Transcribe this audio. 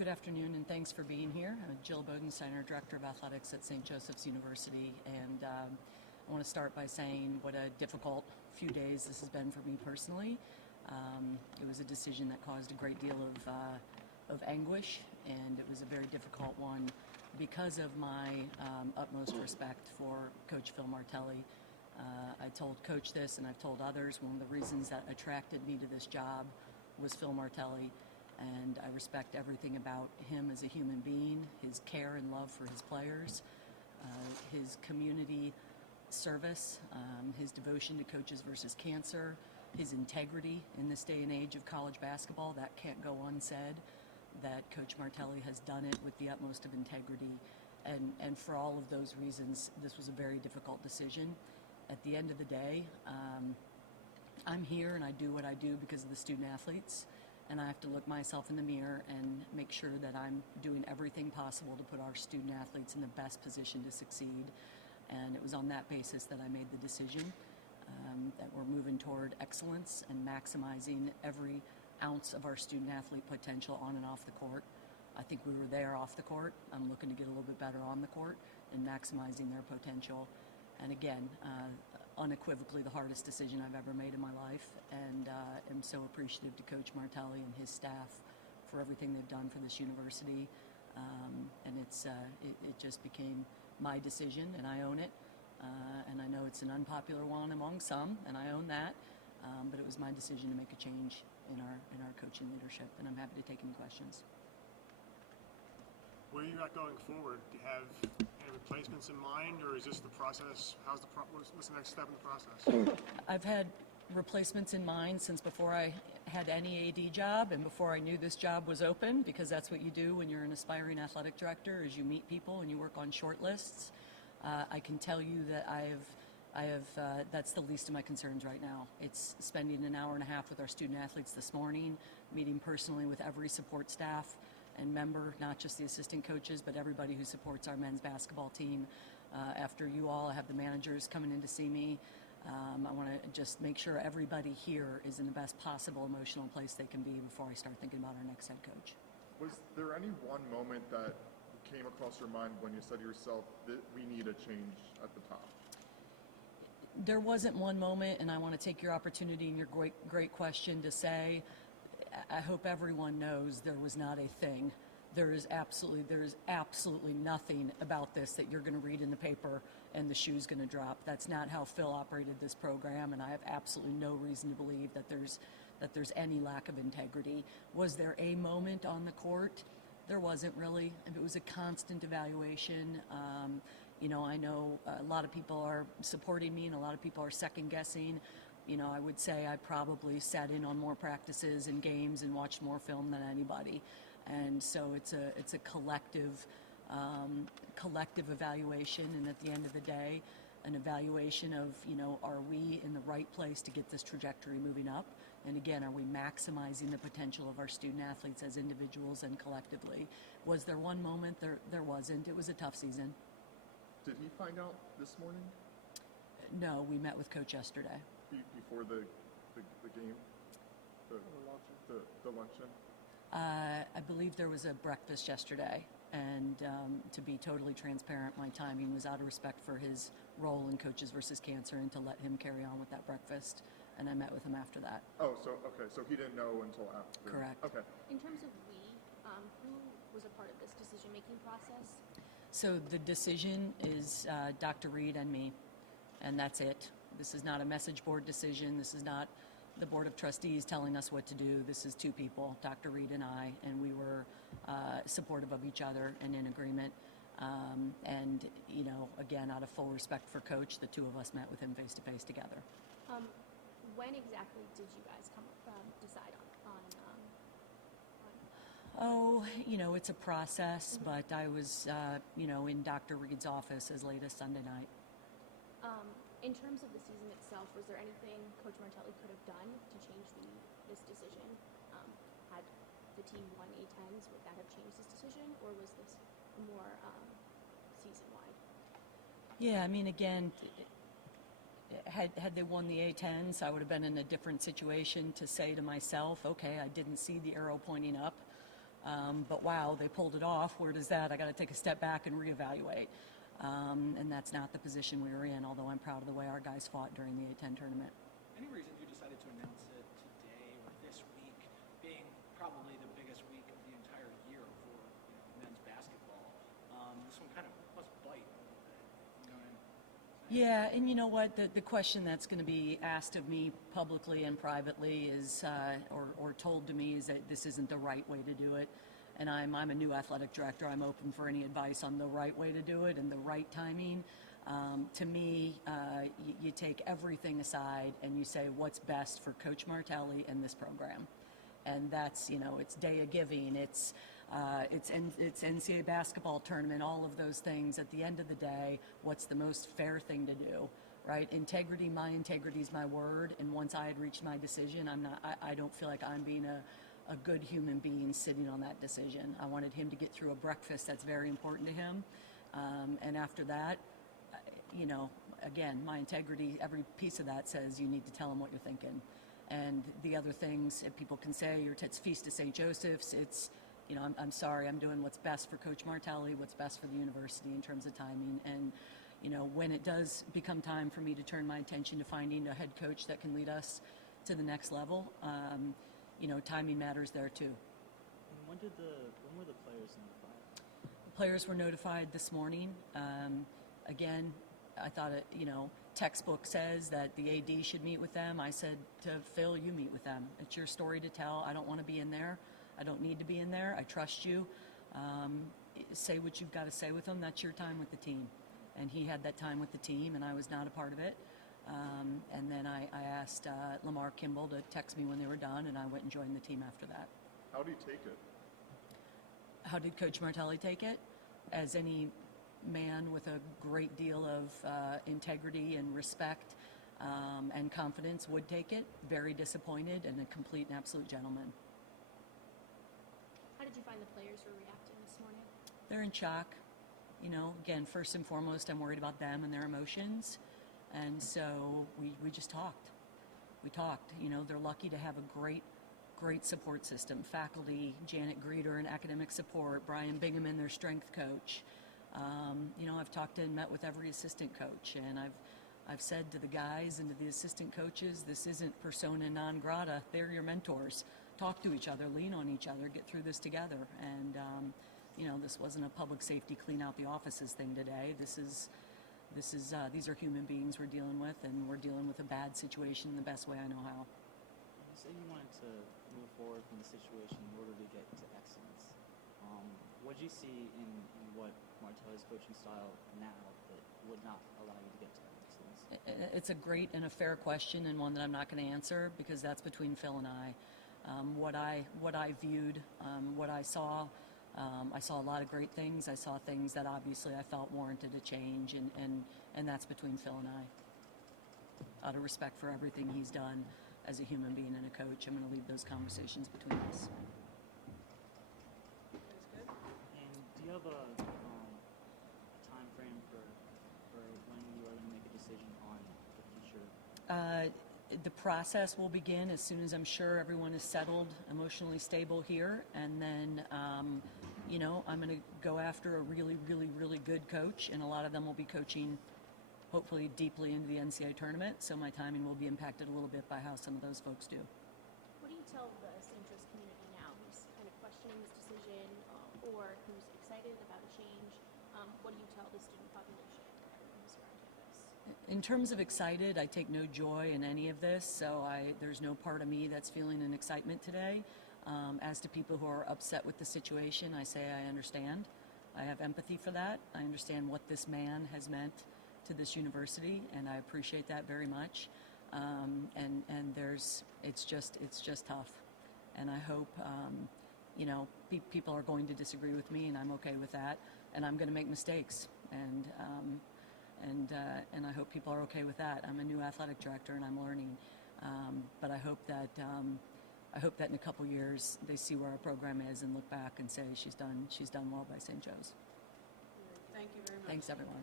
Good afternoon, and thanks for being here. I'm Jill Bodensteiner, Director of Athletics at St. Joseph's University, and I want to start by saying what a difficult few days this has been for me personally. It was a decision that caused a great deal of anguish, and it was a very difficult one because of my utmost respect for Coach Phil Martelli. I told Coach this, and I've told others, one of the reasons that attracted me to this job was Phil Martelli. And I respect everything about him as a human being, his care and love for his players, his community service, his devotion to Coaches versus Cancer, his integrity in this day and age of college basketball. That can't go unsaid, that Coach Martelli has done it with the utmost of integrity. And for all of those reasons, this was a very difficult decision. At the end of the day, I'm here and I do what I do because of the student athletes. And I have to look myself in the mirror and make sure that I'm doing everything possible to put our student athletes in the best position to succeed. And it was on that basis that I made the decision that we're moving toward excellence and maximizing every ounce of our student athlete potential on and off the court. I think we were there off the court. I'm looking to get a little bit better on the court and maximizing their potential. And again, unequivocally the hardest decision I've ever made in my life, and am so appreciative to Coach Martelli and his staff for everything they've done for this university. And it just became my decision, and I own it. And I know it's an unpopular one among some, and I own that. But it was my decision to make a change in our coaching leadership, and I'm happy to take any questions. Where are you at going forward? Do you have any replacements in mind, or is this the process? What's the next step in the process? I've had replacements in mind since before I had any AD job and before I knew this job was open, because that's what you do when you're an aspiring athletic director, is you meet people and you work on short lists. I can tell you that that's the least of my concerns right now. It's spending an hour and a half with our student athletes this morning, meeting personally with every support staff and member, not just the assistant coaches, but everybody who supports our men's basketball team. After you all, I have the managers coming in to see me. I want to just make sure everybody here is in the best possible emotional place they can be before I start thinking about our next head coach. Was there any one moment that came across your mind when you said to yourself that we need a change at the top? There wasn't one moment, and I want to take your opportunity and your great question to say, I hope everyone knows there was not a thing. There is absolutely nothing about this that you're going to read in the paper and the shoe's going to drop. That's not how Phil operated this program, and I have absolutely no reason to believe that there's any lack of integrity. Was there a moment on the court? There wasn't really. It was a constant evaluation. I know a lot of people are supporting me and a lot of people are second guessing. I would say I probably sat in on more practices and games and watched more film than anybody. And so it's a collective evaluation, and at the end of the day, an evaluation of, are we in the right place to get this trajectory moving up? And again, are we maximizing the potential of our student athletes as individuals and collectively? Was there one moment? There wasn't. It was a tough season. Did he find out this morning? No, we met with Coach yesterday. Before the game? The luncheon? I believe there was a breakfast yesterday, and to be totally transparent, my timing was out of respect for his role in Coaches versus Cancer and to let him carry on with that breakfast, and I met with him after that. Oh, so he didn't know until after. Correct. Okay. In terms of who was a part of this decision-making process? So the decision is Dr. Reed and me, and that's it. This is not a message board decision. This is not the Board of Trustees telling us what to do. This is two people, Dr. Reed and I, and we were supportive of each other and in agreement. And, again, out of full respect for Coach, the two of us met with him face-to-face together. When exactly did you guys decide on it's a process, but I was, in Dr. Reed's office as late as Sunday night. In terms of the season itself, was there anything Coach Martelli could have done to change this decision? Had the team won A10s, would that have changed this decision, or was this more season-wide? Yeah, again, had they won the A10s, I would have been in a different situation to say to myself, okay, I didn't see the arrow pointing up. But wow, they pulled it off. Where does that? I got to take a step back and reevaluate. And that's not the position we were in, although I'm proud of the way our guys fought during the A-10 tournament. Any reason you decided to announce it today or this week, being probably the biggest week of the entire year for men's basketball? This one kind of must bite a little bit. You know what I'm saying? Yeah, and you know what? The question that's going to be asked of me publicly and privately is, or told to me, is that this isn't the right way to do it. And I'm a new athletic director. I'm open for any advice on the right way to do it and the right timing. To me, you take everything aside and you say what's best for Coach Martelli and this program. And that's, it's Day of Giving, it's NCAA basketball tournament, all of those things. At the end of the day, what's the most fair thing to do, right? Integrity, my integrity is my word. And once I had reached my decision, I don't feel like I'm being a good human being sitting on that decision. I wanted him to get through a breakfast that's very important to him. And after that, again, my integrity, every piece of that says you need to tell him what you're thinking. And the other things that people can say, it's Feast of St. Joseph's, it's, I'm sorry, I'm doing what's best for Coach Martelli, what's best for the university in terms of timing. And, when it does become time for me to turn my attention to finding a head coach that can lead us to the next level, timing matters there too. And when were the players notified? The players were notified this morning. Again, I thought textbook says that the AD should meet with them. I said to Phil, you meet with them. It's your story to tell. I don't want to be in there. I don't need to be in there. I trust you. Say what you've got to say with them. That's your time with the team. And he had that time with the team, and I was not a part of it. And then I asked Lamar Kimball to text me when they were done, and I went and joined the team after that. How do you take it? How did Coach Martelli take it? As any man with a great deal of integrity and respect and confidence would take it. Very disappointed and a complete and absolute gentleman. How did you find the players were reacting this morning? They're in shock. Again, first and foremost, I'm worried about them and their emotions. And so we just talked. We talked. They're lucky to have a great support system. Faculty, Janet Greeter in academic support, Brian Bingaman, their strength coach. I've talked and met with every assistant coach, and I've said to the guys and to the assistant coaches, this isn't persona non grata. They're your mentors. Talk to each other, lean on each other, get through this together. And this wasn't a public safety clean out the offices thing today. These are human beings we're dealing with, and we're dealing with a bad situation the best way I know how. You said you wanted to move forward from the situation in order to get to excellence. What do you see in what Martelli's coaching style now that would not allow you to get to that excellence? It's a great and a fair question, and one that I'm not going to answer because that's between Phil and I. What I viewed, what I saw a lot of great things. I saw things that obviously I felt warranted a change, and that's between Phil and I. Out of respect for everything he's done as a human being and a coach, I'm going to leave those conversations between us. And do you have a time frame for when you are going to make a decision on the future? The process will begin as soon as I'm sure everyone is settled, emotionally stable here, and then I'm going to go after a really, really, really good coach, and a lot of them will be coaching hopefully deeply into the NCAA tournament, so my timing will be impacted a little bit by how some of those folks do. What do you tell the St. Joe's community now who's kind of questioning this decision or who's excited about a change? What do you tell the student population or everyone who's here on campus? In terms of excited, I take no joy in any of this, so there's no part of me that's feeling an excitement today. As to people who are upset with the situation, I say I understand. I have empathy for that. I understand what this man has meant to this university, and I appreciate that very much. And it's just tough. And I hope, people are going to disagree with me, and I'm okay with that. And I'm going to make mistakes, and I hope people are okay with that. I'm a new athletic director, and I'm learning. But I hope that in a couple years they see where our program is and look back and say she's done well by St. Joe's. Thank you very much. Thanks, everyone.